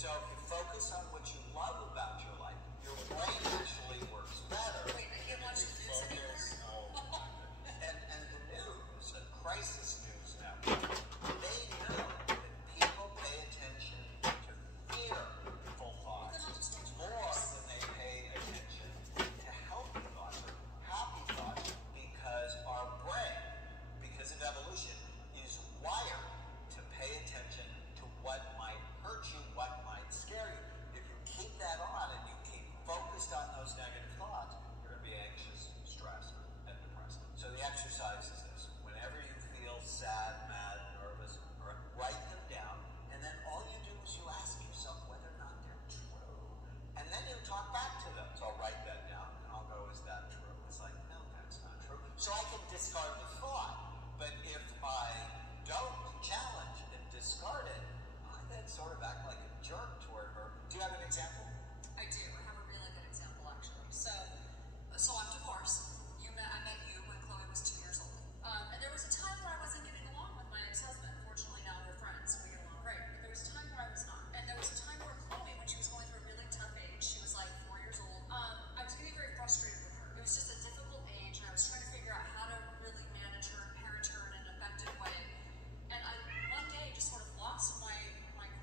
So if you focus on what you sad, mad, nervous, or write them down, and then all you do is you ask yourself whether or not they're true. And then you talk back to them. So I'll write that down, and I'll go, is that true? It's like, no, that's not true. So I can discard the thought. But if I don't challenge and discard it, I then sort of act like a jerk toward her. Do you have an example? I do. I have a really good example, actually. So I'm divorced. I met you when Chloe was 2 years old. And there was a time where I wasn't getting along with my ex-husband. Fortunately, now we're friends. We get along great. But there was a time where I was not. And there was a time where Chloe, when she was going through a really tough age, she was like 4 years old, I was getting very frustrated with her. It was just a difficult age, and I was trying to figure out how to really manage her and parent her in an effective way. And I, one day, just sort of lost my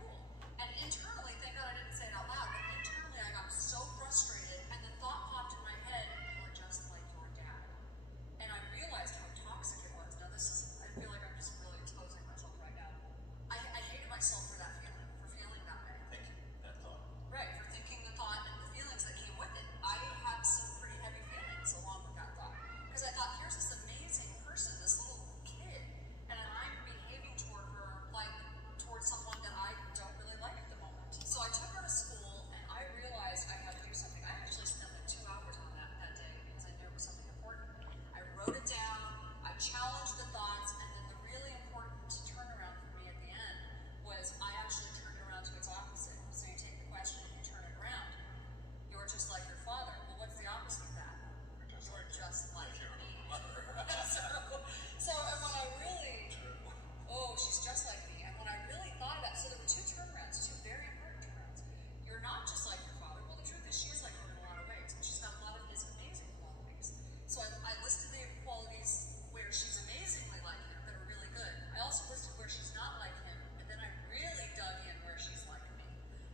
cool. And internally, thank God I didn't say it out loud, but internally I got so frustrated, and the thought popped in my head, you're just like your dad. And I realized how toxic it was. Now I feel like I'm just really exposing myself right now. I hated myself for that feeling, for feeling that way. Thinking that thought. Right, for thinking the thought and the feelings that came with it. I had some pretty heavy feelings along with that thought. Because I thought, here's this amazing person, this little kid, and I'm behaving toward her like towards someone that I don't really like at the moment. So I took her to school, and I realized I had to do something. I actually spent like 2 hours on that day because I knew it was something important. I wrote it down, I challenged the thoughts, and then the really important turnaround for me at the end was I actually turned it around to its opposite. So you take the question and you turn it around. You're just like your father. Well, what's the opposite of that? You're just like me. So and when I really, she's just like me. And when I really thought about, so there were 2 turnarounds, 2 very important turnarounds. You're not just like your father. Well, the truth is she is like him in a lot of ways, but she's got a lot of his amazing qualities. So I listed the qualities where she's amazingly like him that are really good. I also listed where she's not like him, and then I really dug in where she's like me.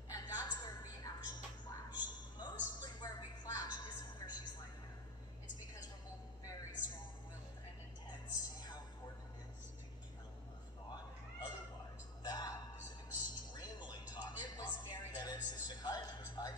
And that's where we actually clash. Mostly where we clash isn't where she's like him. It's because we're both very strong-willed and intense. See how important it is to kill a thought? Otherwise, that is extremely toxic. It was very toxic. That as a psychiatrist, I